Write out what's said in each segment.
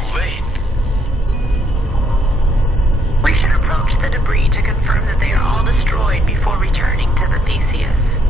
too late. We should approach the debris to confirm that they are all destroyed before returning to the Theseus.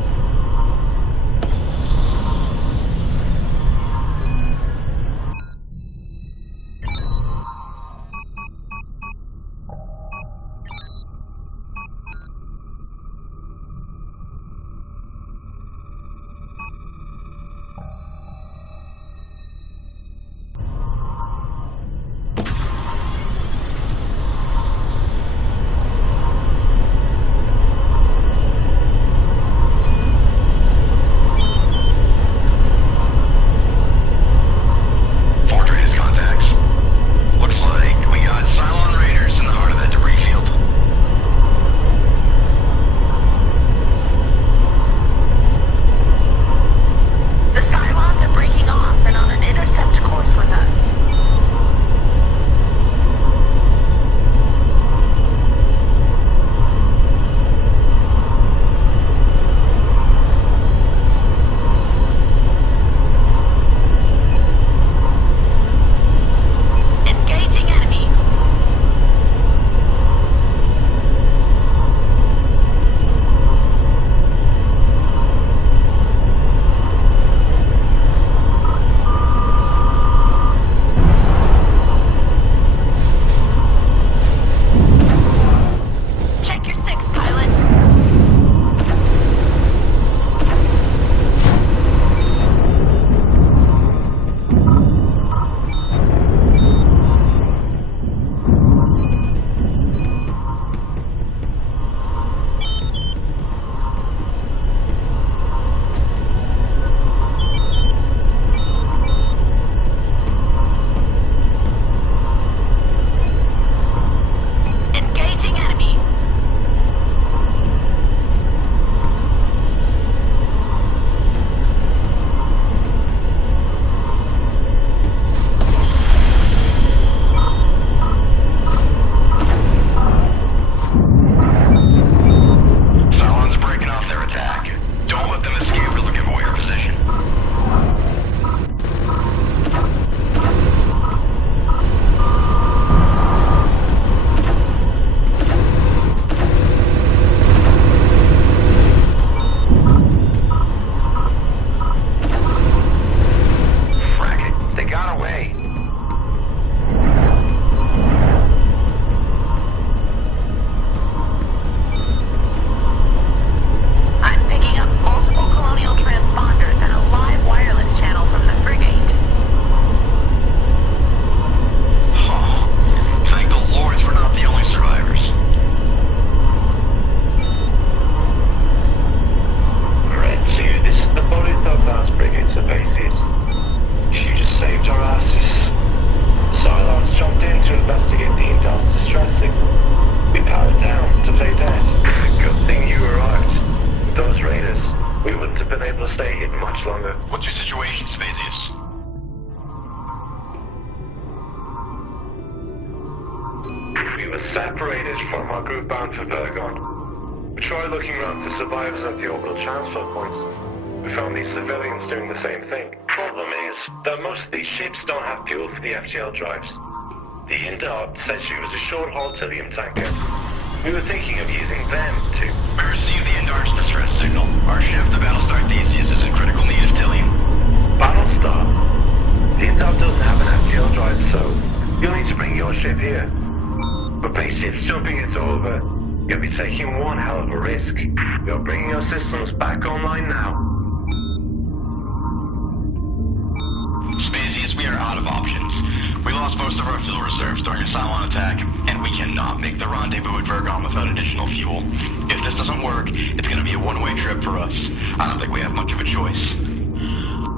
separated from our group bound for Bergon. We tried looking around for survivors at the orbital transfer points. We found these civilians doing the same thing. Problem is that most of these ships don't have fuel for the FTL drives. The Indart said she was a short-haul Tilium tanker. We were thinking of using them to... We received the Indart's distress signal. Our ship, the Battlestar Theseus, is in critical need of Tilium. Battlestar? The Indart doesn't have an FTL drive, so you'll need to bring your ship here. Replace ships jumping it over. You'll be taking one hell of a risk. We are bringing your systems back online now. Spazius, we are out of options. We lost most of our fuel reserves during a Cylon attack, and we cannot make the rendezvous at Vergon without additional fuel. If this doesn't work, it's going to be a one-way trip for us. I don't think we have much of a choice.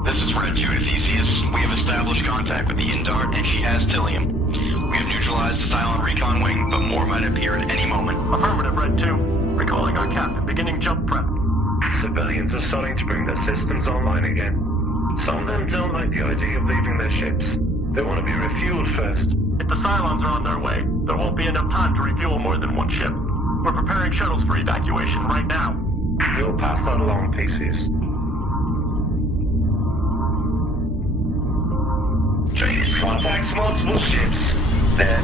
This is Red 2 to Theseus. We have established contact with the Indart, and she has Tilium. We have neutralized the Cylon recon wing, but more might appear at any moment. Affirmative, Red 2. Recalling our captain, beginning jump prep. Civilians are starting to bring their systems online again. Some of them don't like the idea of leaving their ships. They want to be refueled first. If the Cylons are on their way, there won't be enough time to refuel more than one ship. We're preparing shuttles for evacuation right now. You'll pass that along, Theseus. Train is Contacts multiple ships. They're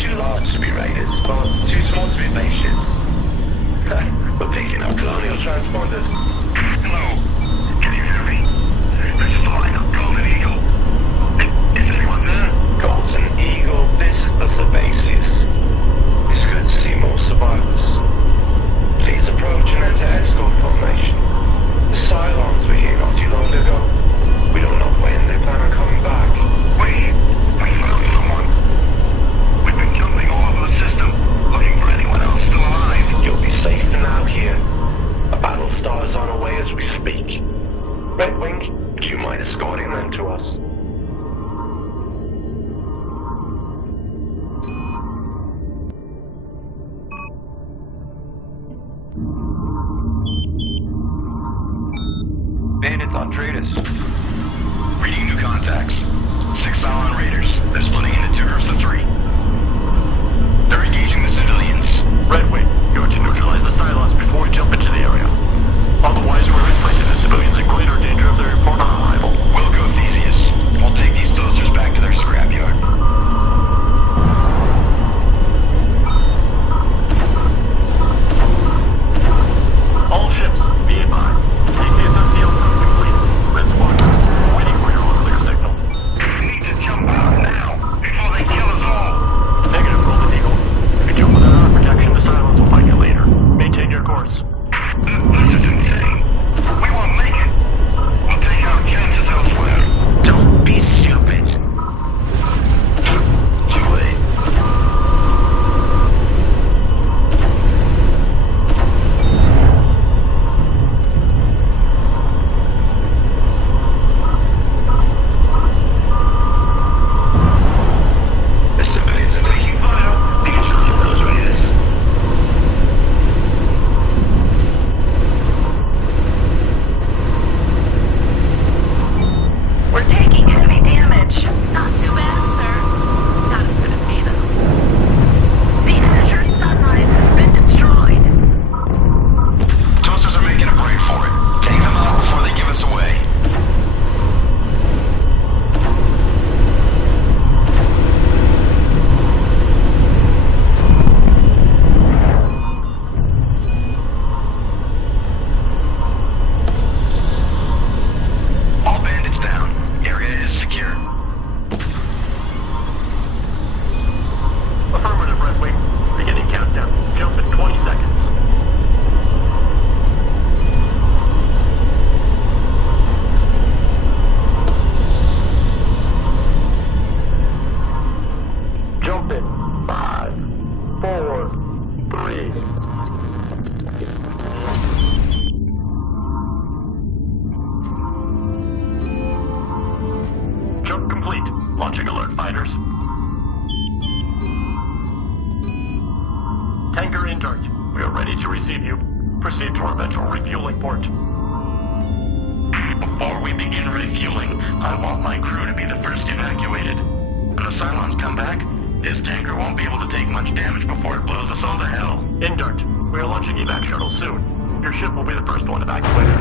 too large to be raiders, but too small to be base ships. We're picking up colonial transponders. Hello. Can you hear me? This is the lineup. Golden Eagle. Is anyone there? Golden Eagle, this is the Sebaceous. It's good to see more survivors. Please approach and enter escort formation. The Cylons were here not too long ago. We don't know when they plan on coming back. We found someone. We've been jumping all over the system, looking for anyone else still alive. You'll be safe for now here. A Battlestar is on her way as we speak. Red Wing, would you mind escorting them to us? Bandits on Tratus. Reading new contacts. 6 Cylon raiders. They're splitting into 2 groups of 3. They're engaging the civilians. Red Wing, you're to neutralize the Cylons before we jump into the area. Otherwise, we're placing the civilians in greater danger of their report on arrival. We'll go Theseus. We'll take these toasters back to their scrapyard. All ships, be advised. DKSM field complete. Red Squad, waiting for your all-clear signal. We need to jump out now, before they kill us all. Negative, Golden Eagle. If you jump without our protection, the Cylons will find you later. Maintain your course. This is insane. We won't make it. We'll take our chances elsewhere. Don't be stupid. Too late. The civilians are taking fire. Be in charge of those raiders. We're taking heavy damage. Not too bad, sir. Not as good as me, though. The Azure Sunrise has been destroyed. Toasters are making a break for it. Take them out before they give us away. All bandits down. Area is secure. Affirmative, Red Wing. Beginning countdown. Jump in 20 seconds. Jump in. 5, 4, 3. Jump complete. Launching alert, fighters. Tanker in charge. We are ready to receive you. Proceed to our eventual refueling port. Before we begin refueling, I want my crew to be the first evacuated. When the Cylons come back, this tanker won't be able to take much damage before it blows us all to hell. Indart, we are launching evac shuttle soon. Your ship will be the first one evacuated.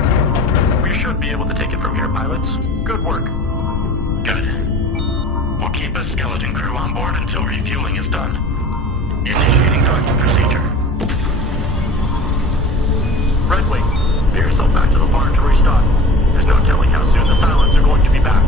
We should be able to take it from here, pilots. Good work. Good. We'll keep a skeleton crew on board until refueling is done. Initiating docking procedure. Red Wing, get yourself back to the barn to restock. There's no telling how soon the Cylons are going to be back.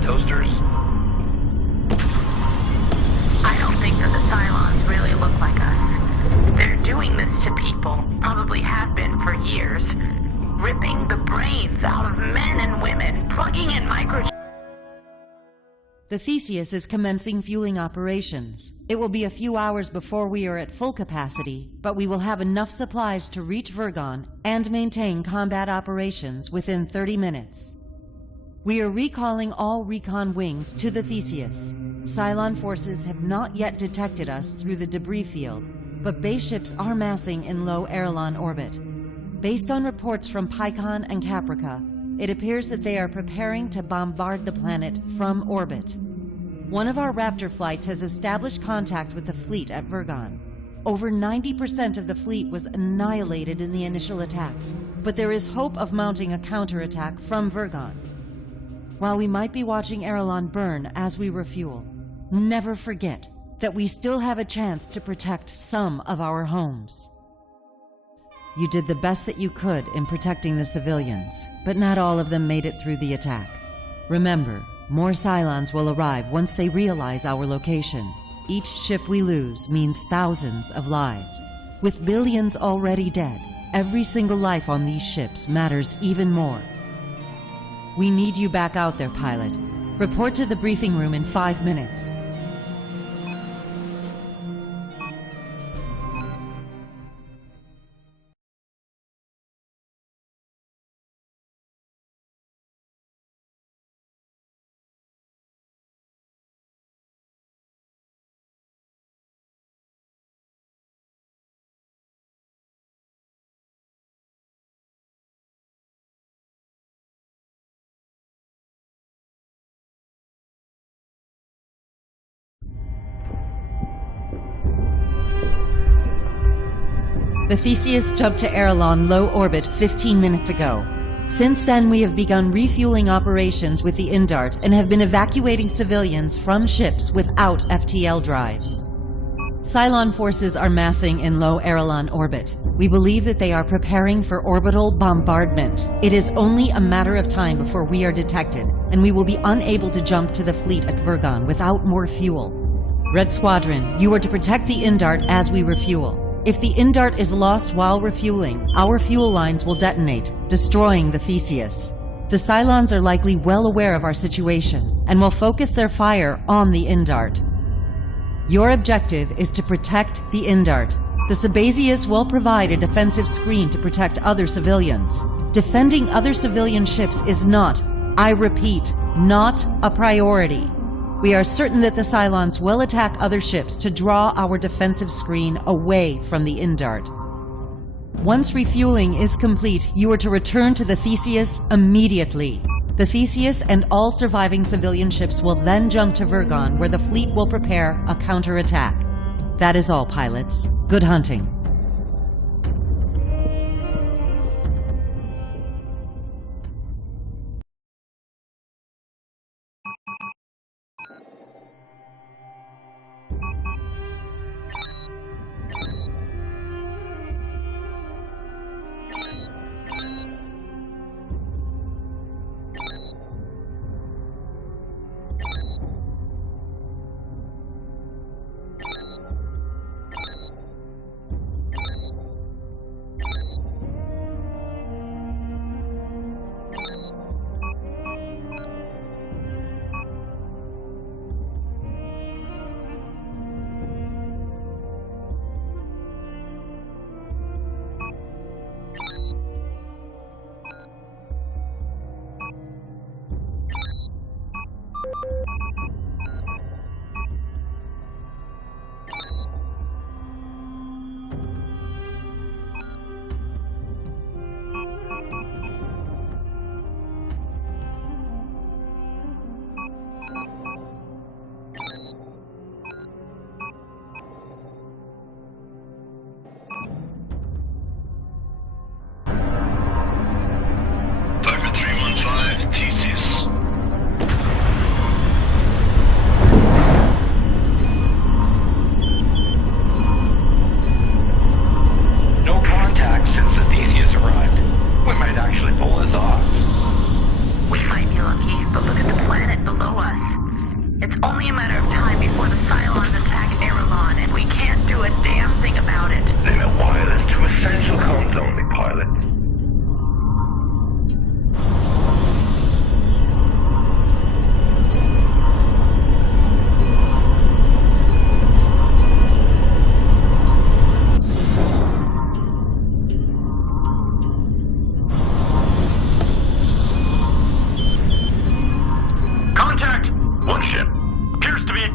Toasters? I don't think that the Cylons really look like us. They're doing this to people, probably have been for years. Ripping the brains out of men and women, plugging in microchips. The Theseus is commencing fueling operations. It will be a few hours before we are at full capacity, but we will have enough supplies to reach Virgon and maintain combat operations within 30 minutes. We are recalling all recon wings to the Theseus. Cylon forces have not yet detected us through the debris field, but base ships are massing in low Aerolon orbit. Based on reports from Pycon and Caprica, it appears that they are preparing to bombard the planet from orbit. One of our Raptor flights has established contact with the fleet at Vergon. Over 90% of the fleet was annihilated in the initial attacks, but there is hope of mounting a counterattack from Vergon. While we might be watching Aerolon burn as we refuel, never forget that we still have a chance to protect some of our homes. You did the best that you could in protecting the civilians, but not all of them made it through the attack. Remember, more Cylons will arrive once they realize our location. Each ship we lose means thousands of lives. With billions already dead, every single life on these ships matters even more. We need you back out there, pilot. Report to the briefing room in 5 minutes. The Theseus jumped to Aerolon low orbit 15 minutes ago. Since then, we have begun refueling operations with the Indart and have been evacuating civilians from ships without FTL drives. Cylon forces are massing in low Aerolon orbit. We believe that they are preparing for orbital bombardment. It is only a matter of time before we are detected, and we will be unable to jump to the fleet at Vergon without more fuel. Red Squadron, you are to protect the Indart as we refuel. If the Indart is lost while refueling, our fuel lines will detonate, destroying the Theseus. The Cylons are likely well aware of our situation and will focus their fire on the Indart. Your objective is to protect the Indart. The Sabazius will provide a defensive screen to protect other civilians. Defending other civilian ships is not, I repeat, not a priority. We are certain that the Cylons will attack other ships to draw our defensive screen away from the Indart. Once refueling is complete, you are to return to the Theseus immediately. The Theseus and all surviving civilian ships will then jump to Vergon, where the fleet will prepare a counterattack. That is all, pilots. Good hunting.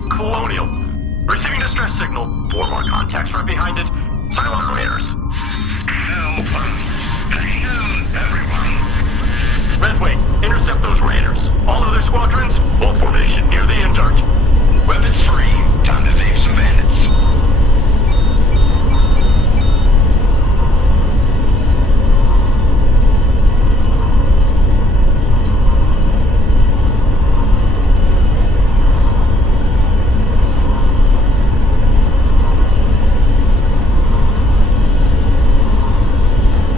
Colonial. Receiving distress signal. 4 more contacts right behind it. Cylon Raiders. Help! Attention, everyone! Red Wing, intercept those Raiders. All other squadrons, hold formation near the Indart. Weapons free. Time to evade some bandits.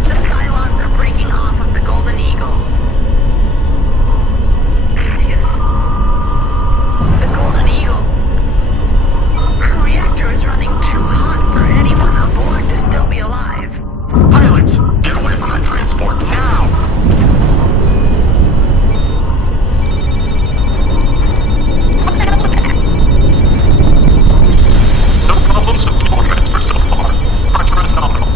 The Cylons are breaking off of the Golden Eagle. Yes. The Golden Eagle. Her reactor is running too hot for anyone aboard to still be alive. Pilots, get away from that transport now! No problems with door transfer so far. Pressure is nominal.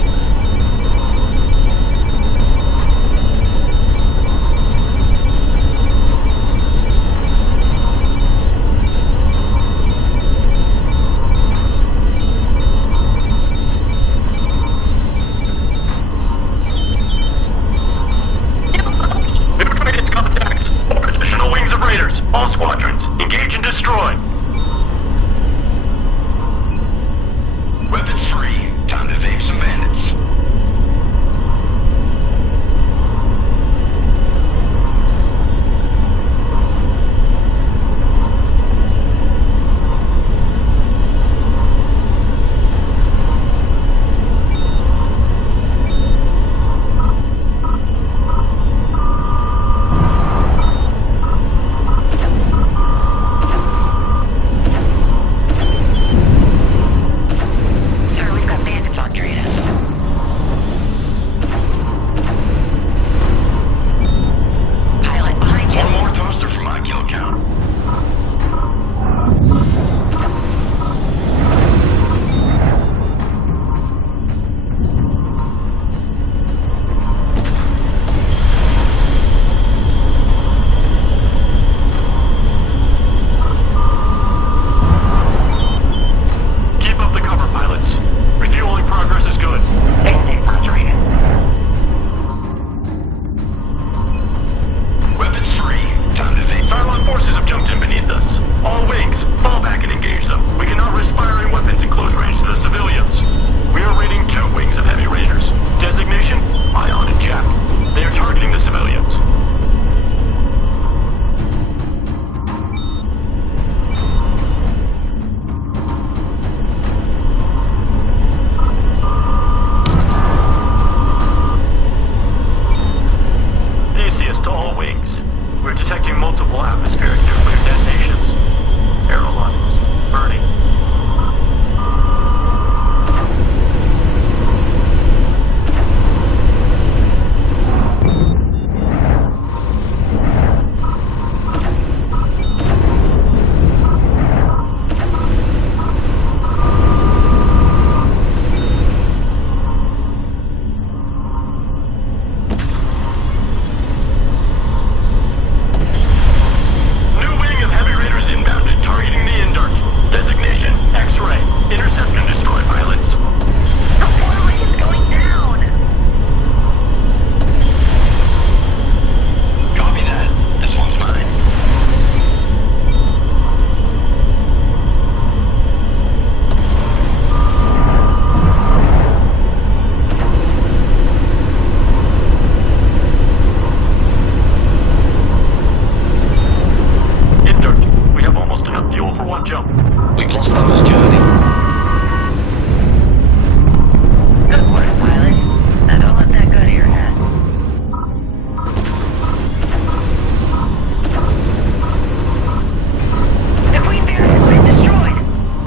Infiltrated contacts. 4 additional wings of Raiders. All squadrons, engage and destroy. Weapons free. Time to evade some bandits. Sir, we've got bandits on Dratus. Pilot, behind you. One more toaster for my kill count. Keep up the cover, pilots. Refueling progress is good. Bandits on Dratus. Weapons free. Time to evade. Cylon forces have jumped in beneath us. All wings, fall back and engage them. We cannot risk firing weapons in close range to the civilians. We are raiding 2 wings of heavy Raiders. Designation, Ion and Jack. They are targeting the civilians. Theseus to all wings. We're detecting multiple atmospheric nuclear detonations. Aerolon, burning. New wing of heavy Raiders inbounded, targeting the Indart. Designation, X-ray. Intercept and destroy pilots. The portal is going down. Copy that. This one's mine. Indart, we have almost enough fuel for 1 jump. We've lost those, Johnny. Good work, pilot. Now don't let that go to your head. The Queen Bear has been destroyed.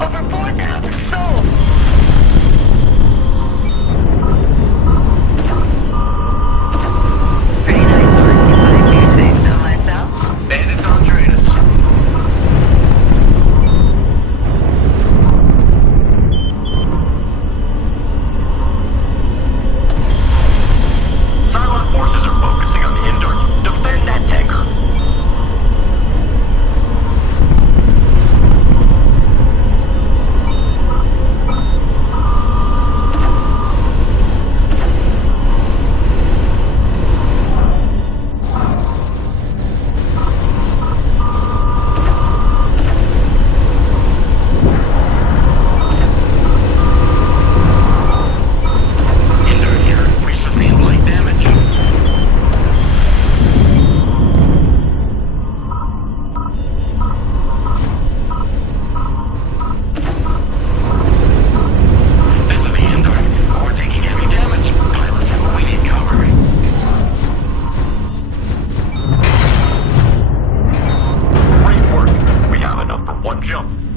Over 4,000 souls. Pretty nice work, if I do say so myself. Bandits on Dratus. jump.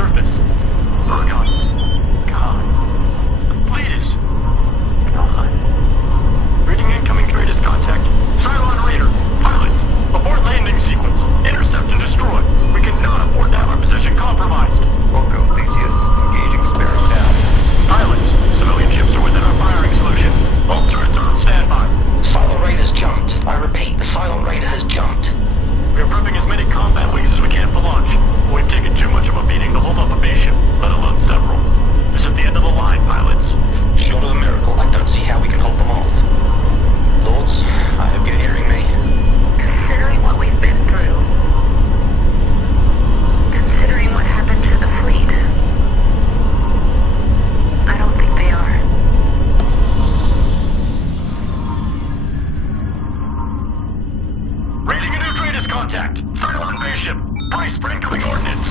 surface. Virgons. God. Please. God. Reading incoming Trader's contact. Cylon Raider. Pilots. Abort landing sequence. Intercept and destroy. We cannot afford to have our position compromised. Welcome, Theseus. Engaging sparing now. Pilots. Civilian ships are within our firing solution. All turrets are on standby. Cylon Raider's jumped. I repeat, the Cylon Raider has jumped. We are prepping as many combat wings as we can for launch. We've taken too much of a beating to hold up a base ship, let alone several. This is the end of the line, pilots. Short of a miracle, I don't see how we can hold them off. Lords, I hope you're hearing me. Considering what we've been through, considering what happened to the fleet, I don't think they are. Rating a new Trader's contact. Cylon base ship. Price for incoming ordnance.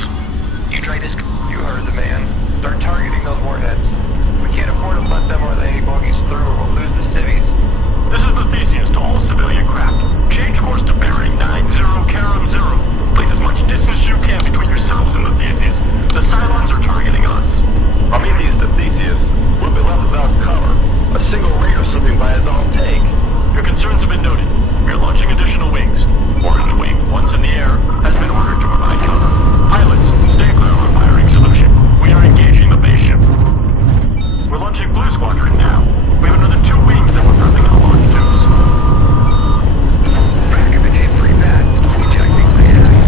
You traders, You heard the man. Start targeting those warheads. We can't afford to let them or the A-bogies through or we'll lose the civvies. This is the Theseus to all civilian craft. Change course to bearing 90 Charon 0. Place as much distance as you can between yourselves and the Theseus. The Cylons are targeting us. Prometheus to Theseus. We'll be left without cover. A single raider slipping by his own take. Your concerns have been noted. We are launching additional wings. Orange Wing, once in the air, has been ordered to provide cover. Pilots, stay clear of our firing solution. We are engaging the base ship. We're launching Blue Squadron now. We have another 2 wings that we're prepping to launch tubes. Back of the gate pretty bad. Ejecting the enemy.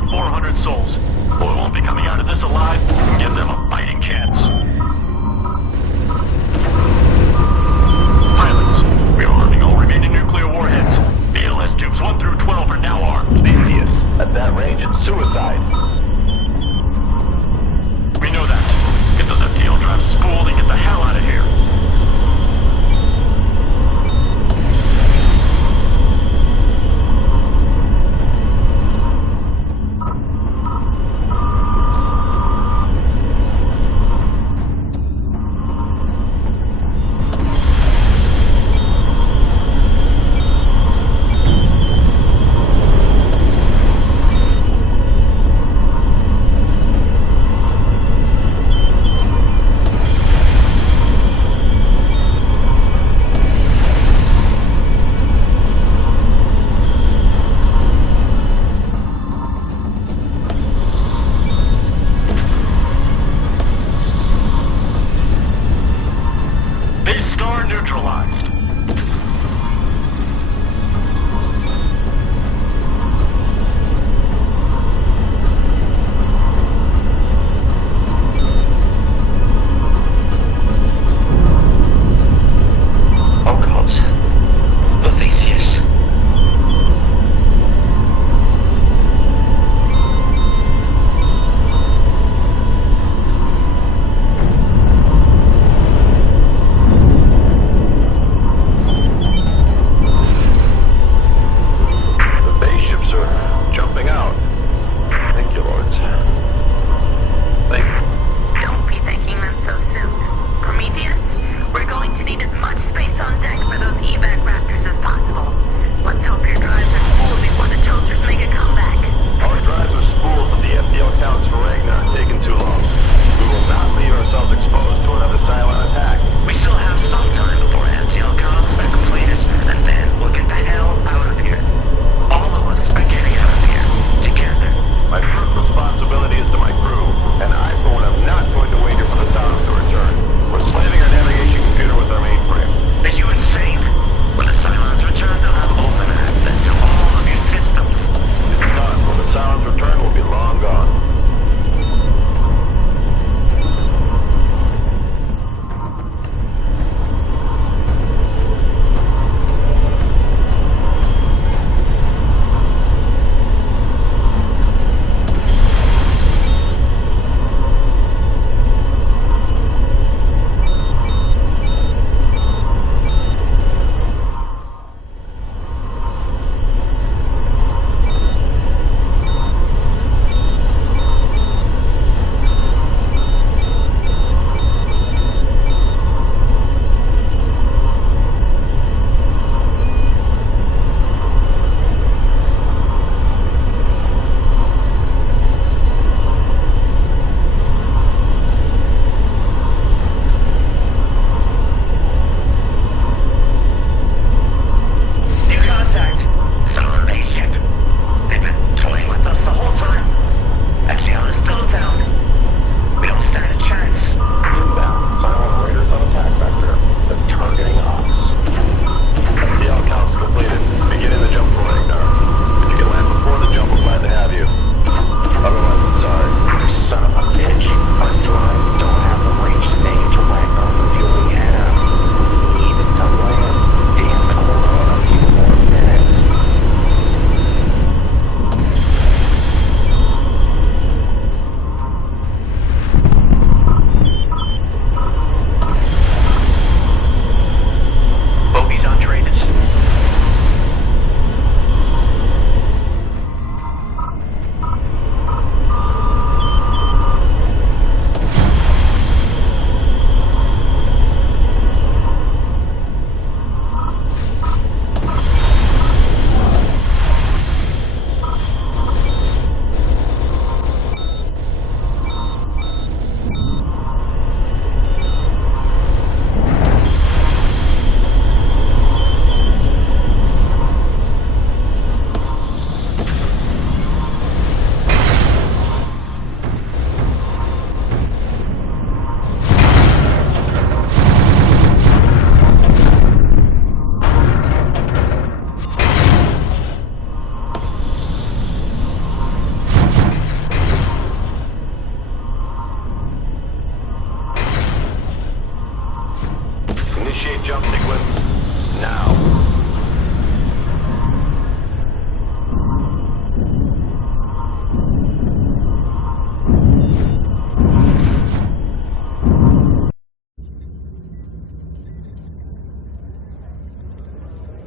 over 400 souls. Who won't be coming out of this alive? Give them a fighting chance. Pilots, we are arming all remaining nuclear warheads. BLS tubes 1 through 12 are now armed. Theseus, at that range, it's suicide.